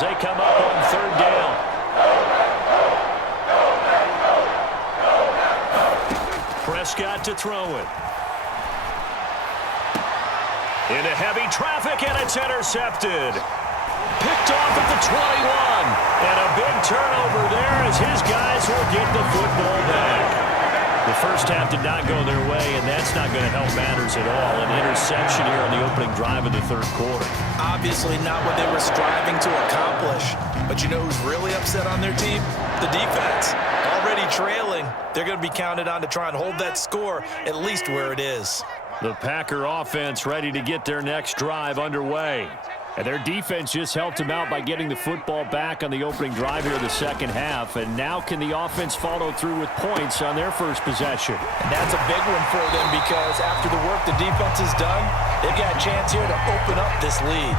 as they come up on third down. Prescott to throw it. Into heavy traffic, and it's intercepted. Picked off at the 21. And a big turnover there as his guys will get the football back. The first half did not go their way, and that's not going to help matters at all. An interception here on the opening drive of the third quarter. Obviously not what they were striving to accomplish. But you know who's really upset on their team? The defense. Already trailing. They're going to be counted on to try and hold that score at least where it is. The Packer offense ready to get their next drive underway. And their defense just helped them out by getting the football back on the opening drive here in the second half. And now can the offense follow through with points on their first possession? And that's a big one for them because after the work the defense has done, they've got a chance here to open up this lead.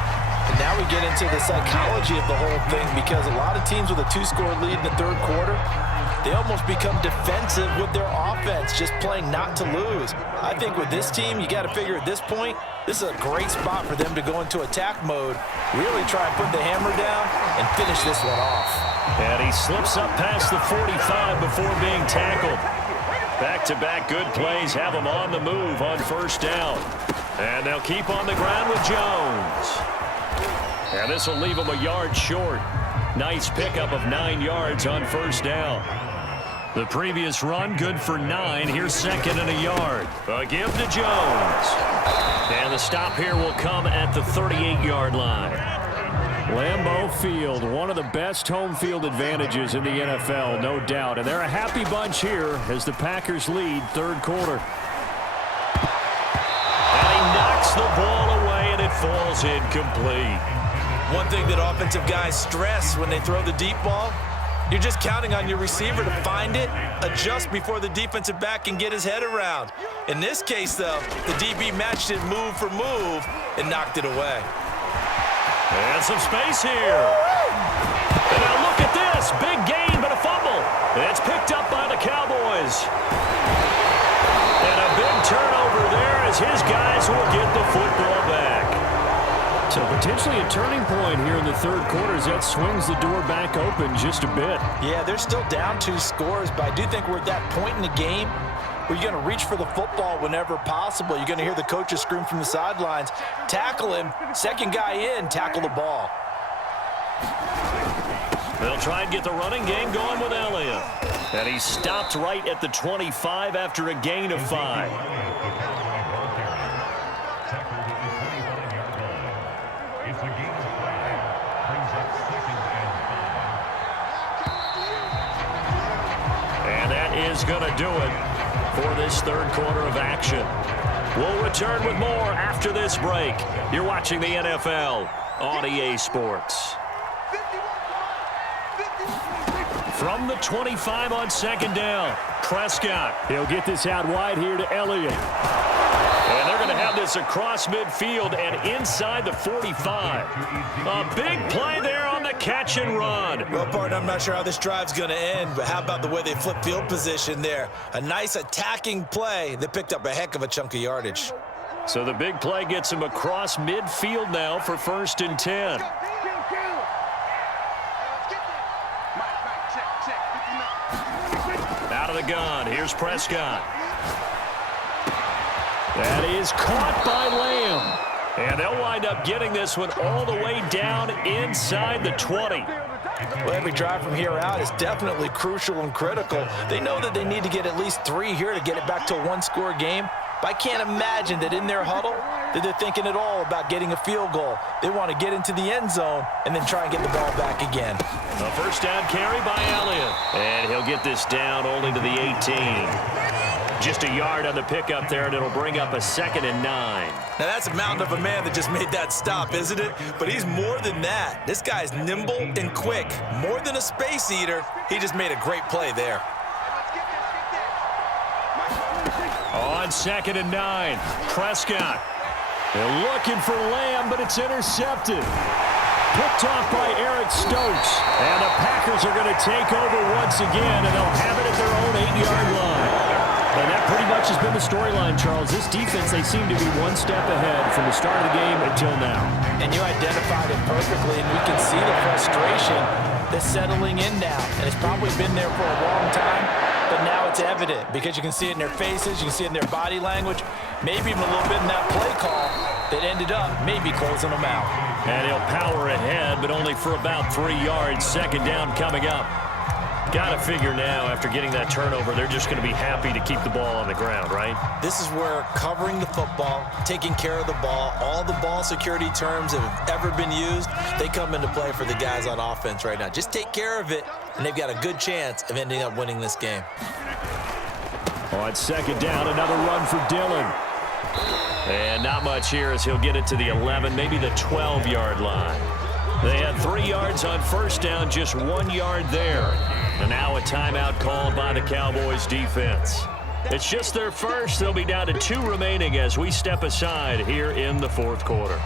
And now we get into the psychology of the whole thing because a lot of teams with a two-score lead in the third quarter, they almost become defensive with their offense, just playing not to lose. I think with this team, you got to figure at this point, this is a great spot for them to go into attack mode, really try and put the hammer down and finish this one off. And he slips up past the 45 before being tackled. Back-to-back good plays have him on the move on first down. And they'll keep on the ground with Jones. And this will leave him a yard short. Nice pickup of 9 yards on first down. The previous run, good for 9. Here's second and a yard. A give to Jones. And the stop here will come at the 38-yard line. Lambeau Field, one of the best home field advantages in the NFL, no doubt. And they're a happy bunch here as the Packers lead third quarter. And he knocks the ball away, and it falls incomplete. One thing that offensive guys stress when they throw the deep ball, you're just counting on your receiver to find it, adjust before the defensive back can get his head around. In this case, though, the DB matched it move for move and knocked it away. And some space here. And now look at this. Big gain, but a fumble. It's picked up by the Cowboys. And a big turnover there as his guys will get the football back. So potentially a turning point here in the third quarter as that swings the door back open just a bit. Yeah, they're still down 2 scores, but I do think we're at that point in the game where you're going to reach for the football whenever possible. You're going to hear the coaches scream from the sidelines, tackle him, second guy in, tackle the ball. They'll try and get the running game going with Elliott. And he stopped right at the 25 after a gain of 5. Is going to do it for this third quarter of action. We'll return with more after this break. You're watching the NFL on EA Sports. From the 25 on second down, Prescott. He'll get this out wide here to Elliott. And they're going to have this across midfield and inside the 45. A big play there on the catch and run. Well, partner, I'm not sure how this drive's going to end, but how about the way they flip field position there? A nice attacking play that picked up a heck of a chunk of yardage. So the big play gets him across midfield now for 1st and 10. Out of the gun, here's Prescott. That is caught by Lamb. And they'll wind up getting this one all the way down inside the 20. Well, every drive from here out is definitely crucial and critical. They know that they need to get at least 3 here to get it back to a 1-score game. But I can't imagine that in their huddle that they're thinking at all about getting a field goal. They want to get into the end zone and then try and get the ball back again. A first down carry by Elliott. And he'll get this down only to the 18. Just a yard on the pickup there, and it'll bring up a 2nd and 9. Now, that's a mountain of a man that just made that stop, isn't it? But he's more than that. This guy's nimble and quick. More than a space eater, he just made a great play there. On 2nd and 9, Prescott. They're looking for Lamb, but it's intercepted. Picked off by Eric Stokes. And the Packers are going to take over once again, and they'll have it at their own 8-yard line. And that pretty much has been the storyline, Charles. This defense, they seem to be one step ahead from the start of the game until now. And you identified it perfectly, and we can see the frustration that's settling in now. And it's probably been there for a long time, but now it's evident because you can see it in their faces, you can see it in their body language, maybe even a little bit in that play call that ended up maybe closing them out. And he'll power ahead, but only for about 3 yards. Second down coming up. Got to figure now, after getting that turnover, they're just going to be happy to keep the ball on the ground, right? This is where covering the football, taking care of the ball, all the ball security terms that have ever been used, they come into play for the guys on offense right now. Just take care of it, and they've got a good chance of ending up winning this game. On second down, another run for Dillon. And not much here as he'll get it to the 11, maybe the 12-yard line. They had 3 yards on first down, just 1 yard there. And now a timeout called by the Cowboys defense. It's just their first. They'll be down to 2 remaining as we step aside here in the fourth quarter.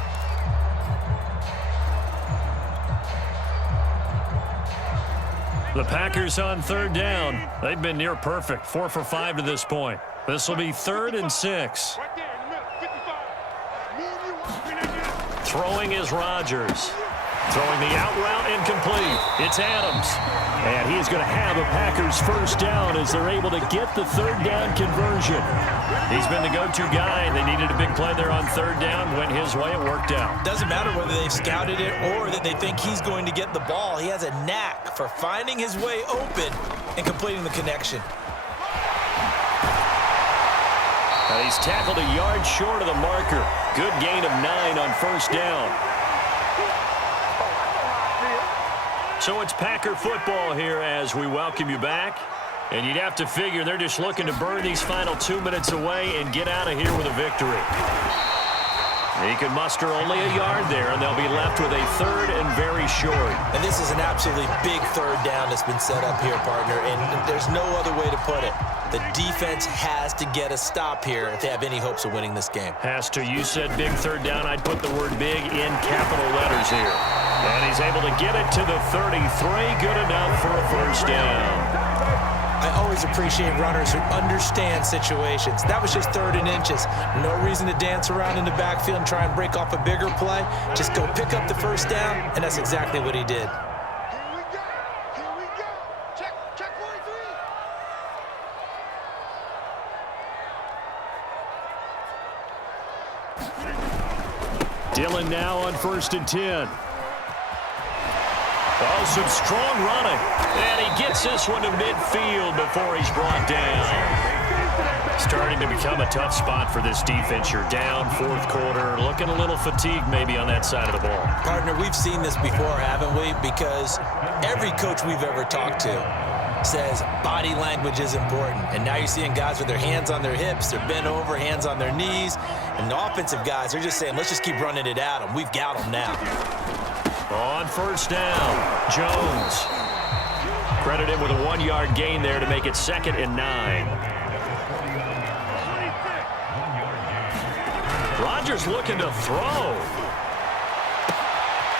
The Packers on third down. They've been near perfect, 4 for 5 to this point. This will be 3rd and 6. Throwing is Rodgers. Throwing the out route incomplete. It's Adams. And he is going to have a Packers first down as they're able to get the third down conversion. He's been the go-to guy. They needed a big play there on third down. Went his way. It worked out. Doesn't matter whether they've scouted it or that they think he's going to get the ball. He has a knack for finding his way open and completing the connection. He's tackled a yard short of the marker. Good gain of 9 on first down. So it's Packer football here as we welcome you back. And you'd have to figure they're just looking to burn these final 2 minutes away and get out of here with a victory. He can muster only a yard there, and they'll be left with a 3rd and very short. And this is an absolutely big third down that's been set up here, partner, and there's no other way to put it. The defense has to get a stop here if they have any hopes of winning this game. Has to. You said big third down. I'd put the word big in capital letters here. And he's able to get it to the 33. Good enough for a first down. I always appreciate runners who understand situations. That was just 3rd and inches. No reason to dance around in the backfield and try and break off a bigger play. Just go pick up the first down, and that's exactly what he did. Here we go. Check 43. Dillon now on 1st and 10. Oh, some strong running. And he gets this one to midfield before he's brought down. Starting to become a tough spot for this defense. You're down, fourth quarter, looking a little fatigued maybe on that side of the ball. Partner, we've seen this before, haven't we? Because every coach we've ever talked to says body language is important. And now you're seeing guys with their hands on their hips, they're bent over, hands on their knees. And the offensive guys are just saying, let's just keep running it at them. We've got them now. On first down, Jones. Credit him with a 1-yard gain there to make it 2nd and 9. Rodgers looking to throw.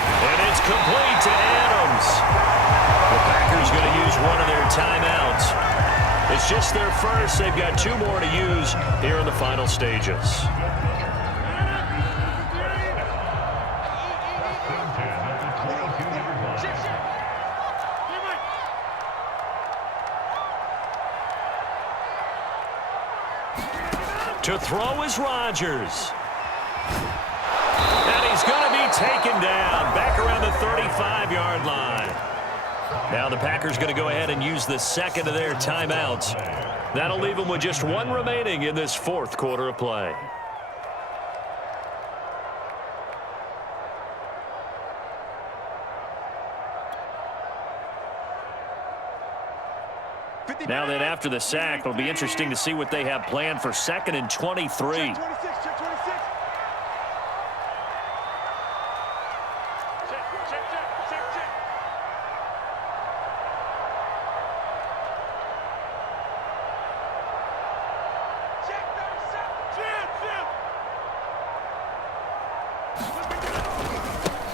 And it's complete to Adams. The Packers going to use one of their timeouts. It's just their first. They've got 2 more to use here in the final stages. To throw is Rodgers. And he's going to be taken down back around the 35-yard line. Now the Packers going to go ahead and use the 2nd of their timeouts. That'll leave them with just 1 remaining in this fourth quarter of play. Now then, after the sack, it'll be interesting to see what they have planned for 2nd and 23.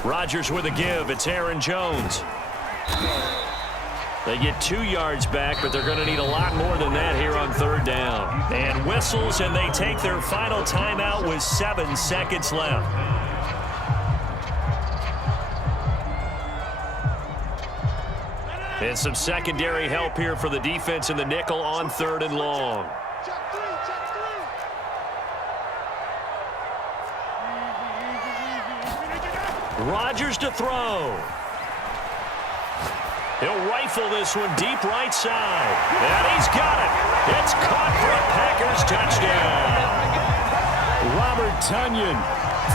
Rodgers with a give. It's Aaron Jones. They get 2 yards back, but they're going to need a lot more than that here on 3rd down. And whistles, and they take their final timeout with 7 seconds left. And some secondary help here for the defense in the nickel on 3rd and long. Check three. Rodgers to throw. He'll rifle this one deep right side. And he's got it. It's caught for a Packers touchdown. Robert Tonyan,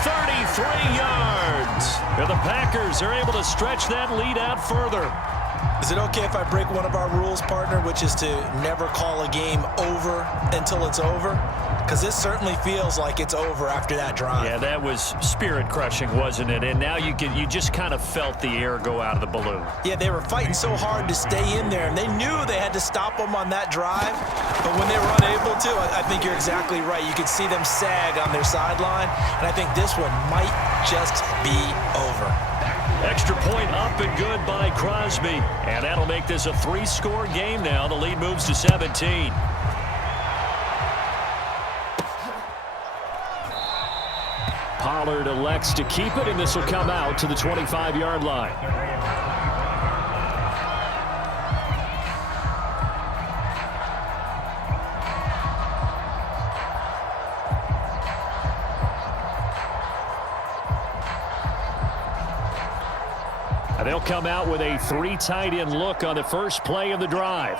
33 yards. And the Packers are able to stretch that lead out further. Is it okay if I break one of our rules, partner, which is to never call a game over until it's over? Because this certainly feels like it's over after that drive. Yeah, that was spirit-crushing, wasn't it? And now you just kind of felt the air go out of the balloon. Yeah, they were fighting so hard to stay in there, and they knew they had to stop them on that drive. But when they were unable to, I think you're exactly right. You could see them sag on their sideline, and I think this one might just be over. Extra point up and good by Crosby. And that'll make this a 3-score game now. The lead moves to 17. Pollard elects to keep it, and this will come out to the 25-yard line. And they'll come out with a 3 tight end look on the first play of the drive.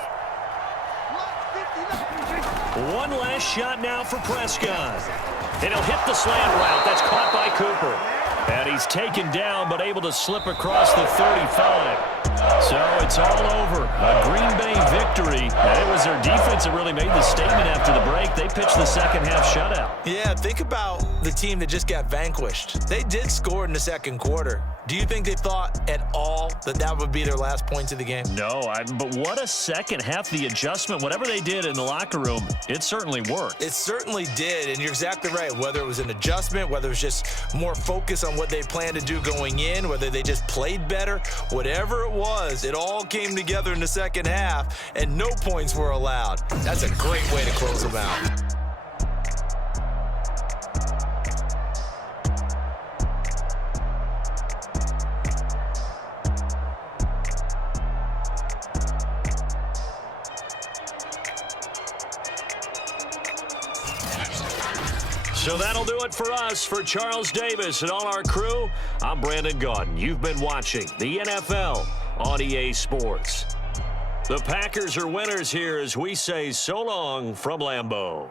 One last shot now for Prescott. And he'll hit the slant route. That's caught by Cooper. And he's taken down, but able to slip across the 35. So it's all over. A Green Bay victory. And it was their defense that really made the statement after the break. They pitched the second-half shutout. Yeah, think about the team that just got vanquished. They did score in the second quarter. Do you think they thought at all that that would be their last points of the game? No, but what a second half. The adjustment, whatever they did in the locker room, it certainly worked. It certainly did, and you're exactly right. Whether it was an adjustment, whether it was just more focus on what they planned to do going in, whether they just played better, whatever it was, it all came together in the second half, and no points were allowed. That's a great way to close them out. So that'll do it for us. For Charles Davis and all our crew, I'm Brandon Gaudin. You've been watching the NFL on EA Sports. The Packers are winners here as we say so long from Lambeau.